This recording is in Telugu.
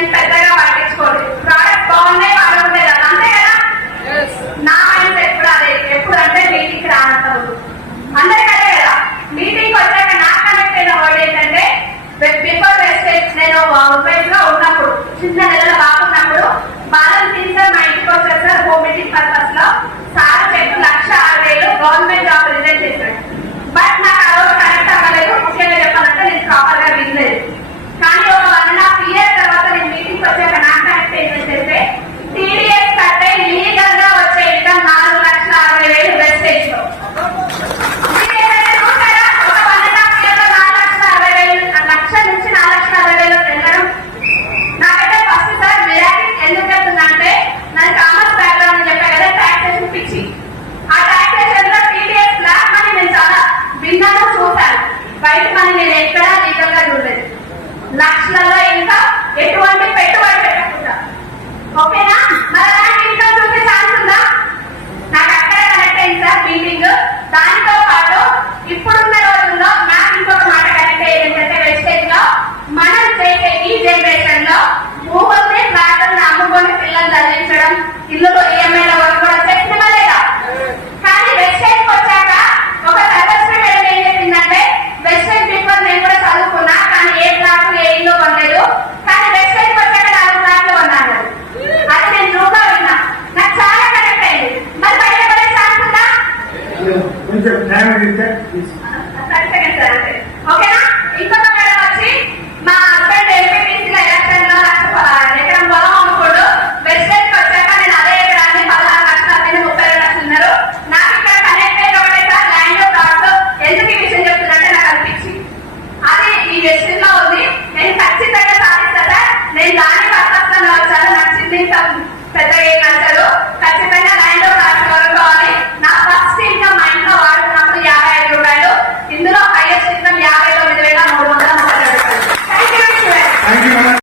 నేను పెద్దగా పట్టించుకోలేదు. ప్రోడక్ట్ బాగున్నాయి బాగుంటాయి కదా, అంతే కదా. నా మైండ్ ఎప్పుడు అదే, ఎప్పుడు అంటే మీటింగ్కి రానంతవరకు అందరికదే కదా. మీటింగ్ వచ్చాక నాకు కనెక్ట్ అయిన వర్డ్ ఏంటంటే బిఫోర్ వెస్టేజ్. నేను హౌస్ వైఫ్ లో ఉన్నప్పుడు, చిన్న నెలలు బాగున్నప్పుడు బాలం తీసి సార్ మా ఇంటికి వచ్చారు సార్ హోమ్ మీటింగ్ పర్పస్ లో. సార్ చెప్పి 1,60,000 గవర్నమెంట్ జాబ్ రిజైన్ చేశాడు. బట్ నాకు ఆ రోజు కనెక్ట్ అవ్వలేదు. ముఖ్యంగా చెప్పాలంటే నేను ప్రాపర్ గా వినలేదు. కానీ ఒక 1.5 years తర్వాత నేను మీటింగ్ వచ్చాక నాకు కనెక్ట్ ఏంటంటే టీడీఎస్ కట్టే లీగల్ గా వచ్చే ఇన్కమ్ 4,60,000 వెస్టేజ్ లో. లక్ష నుంచి 4,60,000 వెళ్ళడం నాకైతే ఫస్ట్ సార్ మిరాకిల్ ఎందుకు చెప్తుందంటే, నాకు కామర్స్ బ్యాక్గ్రౌండ్ అని చెప్పా కదా, టాక్సేషన్ పిచ్చి. ఆ టాక్సేషన్ లో టీడీఎస్ బ్లాక్ మనీ నేను చాలా విన్నాను, చూశాను. బయట మనీ నేను ఎక్కడా లీగల్ గా చూడలేదు. లక్షలలో ఇంకా ఎటువంటి పెట్టుబడి పెట్టకుండా, ఓకేనా. మరి అలాంటి ఇన్కమ్ చూసే ఛాన్స్ ఉందా? నాకు అక్కడ కనెక్ట్ అయింది సార్ మీటింగ్. దానికి